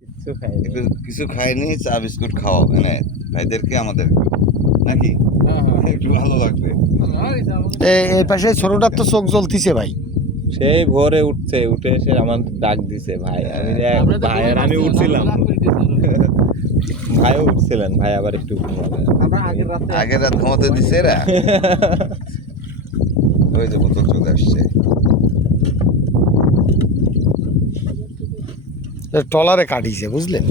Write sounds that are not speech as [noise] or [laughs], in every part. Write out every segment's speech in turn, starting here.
কিছু খাই খাইনি চা বিস্কুট খাওয়াও এনে ভাইদেরকে আমাদের নাকি? একটু ভালো লাগবে। এ- এই পাশে ছোটটার তো চোখ জ্বলতিছে ভাই। সেই ভোরে উঠছে উঠে এসে আমার ডাক দিছে ভাই আমি ভাই আর আমি উঠছিলাম। ভাইও উঠছিলেন ভাই আবার একটু ঘুমাবে। আগের রাত ঘুমাতে দিছে এরা? [laughs] ওই যে বোতল চলে আসছে। টলারে কাটিছে বুঝলেন?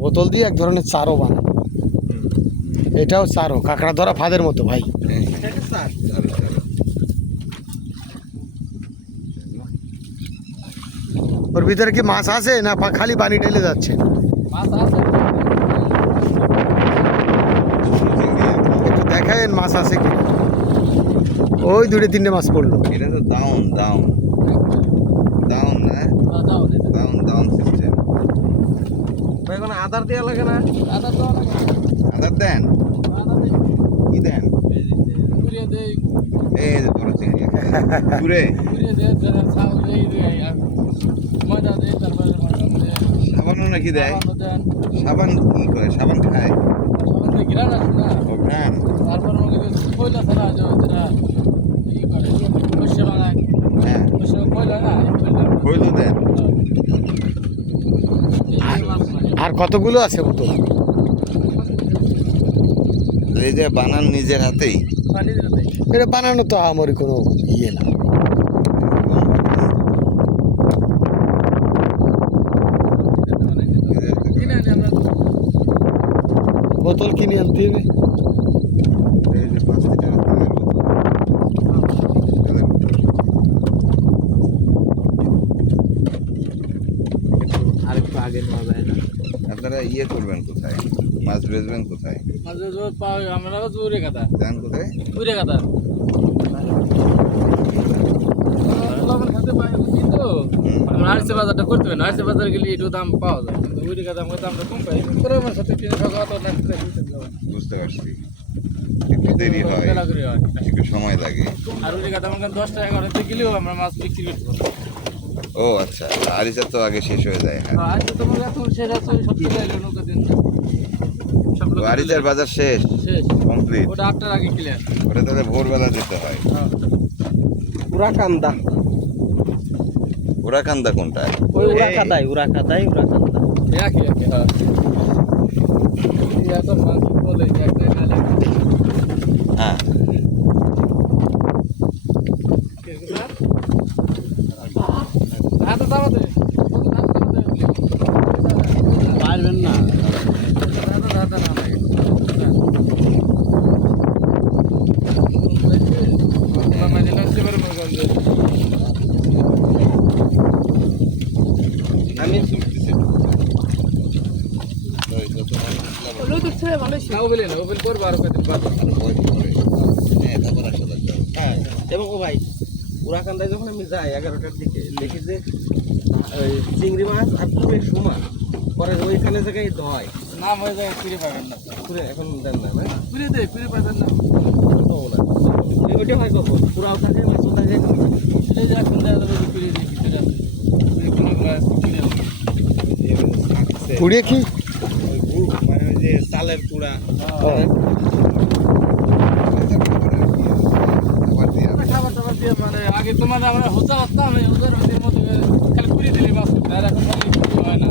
বোতল দিয়ে এক ধরনের চারও বানায়। এটাও চারও কাঁকড়া ধরা ফাঁদের মতো ভাই। ওর ভিতরে কি মাছ আছে না পা- খালি পানি ঢেলে যাচ্ছে? একটু দেখায়েন মাছ আছে কি ওই দুটো তিনটে মাছ পড়ল। এটা তো ডাউন ডাউন ডাউন না? ডাউন ডাউন সিস্টেম আধার দেওয়া লাগে না। আদার দেন? কি দেন? এই যে বড় চিংড়ি। ঘুরে। সাবানও নাকি দেয়? সাবান কি করে? সাবান খায়? ঘ্রাণ তারপর কয়লা ছাড়া ই করে বানায় হ্যাঁ। কয়লা না কয়লা নাই। আর কতগুলো আছে বোতল? এই যে বানান নিজের হাতেই। এটা বানানো তো আমারই কোনো ইয়ে না কিনে আনি আমরা বোতল কিনে আনতে হবে। আপনারা ইয়ে করবেন কোথায়? মাছ বেচবেন কোথায়? জোর পাওয়া আমরা তো উড়ে কাটা যান কোথায়? উড়ে কাটা আরসে বাজারটা করতে হবে না আরসে বাজার গেলে একটু দাম পাওয়া যায় কিন্তু উড়ে কাটা আমরা দামটা কম পাই আমার সাথে তিনশো টাকা তো না বুঝতে পারছি। একটু দেরি হয় একটু সময় লাগে। আর উড়ে কাটা আমরা দশটা এগারোতে গেলেও আমরা মাছ বিক্রি করতে পারব ও আচ্ছা। আরিসা তো আগে শেষ হয়ে যায় হ্যাঁ। আর আজকে তোমার এখন সেরা তো সব চলে এলো নৌকা দিন আরিসার বাজার শেষ? শেষ কমপ্লিট? ওটা আটটার আগে ক্লিয়ার ওটা তাহলে ভোরবেলা যেতে হয়। উড়া কান্দা। ওরাকান্দা কোনটা? ওই উড়া কাদাই উড়া কাদাই উড়া কান্দা একই একই হ্যাঁ এই এখন মাছ বলে যে একটা মেলা হ্যাঁ হাতে দাঁড়াতে পারবেন না হাতে হাতে না লাগে আমি করব আরও কদিন বাদ হ্যাঁ তারপর আসা লাগবে হ্যাঁ এবং ও ভাই উড়াকান্দায় যখন আমি যাই এগারোটার দিকে দেখি যে ওই চিংড়ি মাছ আর পুরের সমান। পরে ওইখানে জায়গায় দয়। নাম হয়ে যায় ফিরে পাবেন না। পুরে এখন দেন না না ফিরে দে ফিরে পাবেন না। ওইটা হয় কখন? পুরাও থাকে মাছও থাকে এই যে এখন দেখা যাবে ফিরে দিই কিছুটা পুড়িয়ে কি? মানে ওই যে চালের কুড়া মানে আগে তোমার আমরা হোসা এই হোসার মধ্যে খালি পুরি। দিলে মাছ আর এখন হয় না